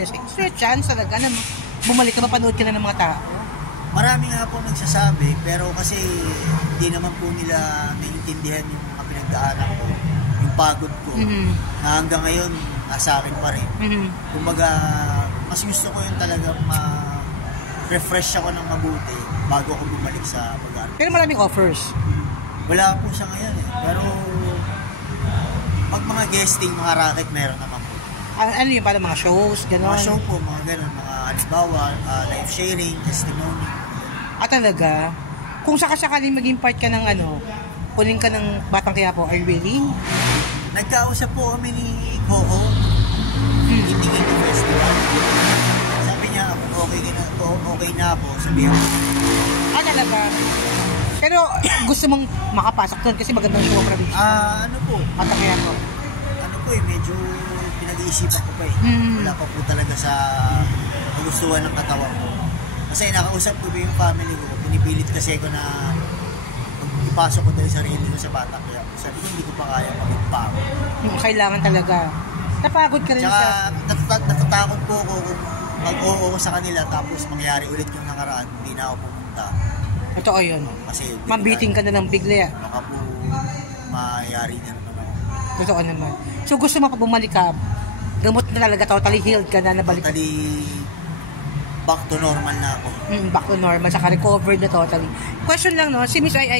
Is there a chance talaga na bumalik ka, mapanood ka na ng mga tao? Marami nga po nagsasabi, pero kasi hindi naman po nila naiintindihan yung mga pinagdaanan ko, yung pagod ko, na hanggang ngayon nasa akin pa rin. Kumbaga, mas gusto ko yung talagang ma-refresh ako ng mabuti bago ako bumalik sa pag-aaral. Pero maraming offers. Wala po siya ngayon eh. Pero pag mga guesting, mga racket, meron naman po. Ano yung para mga shows, gano'n? Mga show po, mga gano'n, mga halimbawa, live sharing, testimony. Talaga? Kung sakasakaling maging part ka ng kunin ka ng Batang Quiapo, are you willing? Nagkausap po kami ni Coco, Hindi Festival. Sabi niya, okay na ako, sabihan ko. Talaga? Pero gusto mong makapasok doon kasi magandang show ang probinsya. Ano po? Batang Quiapo. Ano po medyo pinag-iisipan ko pa eh. Wala pa po talaga sa kagustuhan ng katawan ko. Kasi nakausap ko yung family ko. Pinipilit kasi ko na ipasok ko tayo sarili ko sa Batang Quiapo. Sabi ko, hindi ko pa kaya magpagpako. Kailangan talaga. Napagod ka rin sa... Natatakot po ako kung mag-oo sa kanila tapos mangyari ulit yung nakaraan. Hindi na ako pumunta. Totoo yun. Kasi mambiting ka na ng bigla. Baka po mayari na naman ako. Totoo naman. So gusto mo pa bumalik ka, gamot na talaga, totally healed ka na, nabalik. Totally back to normal na ako. Back to normal, saka recovered na totally. Question lang, no? Si Miss Ai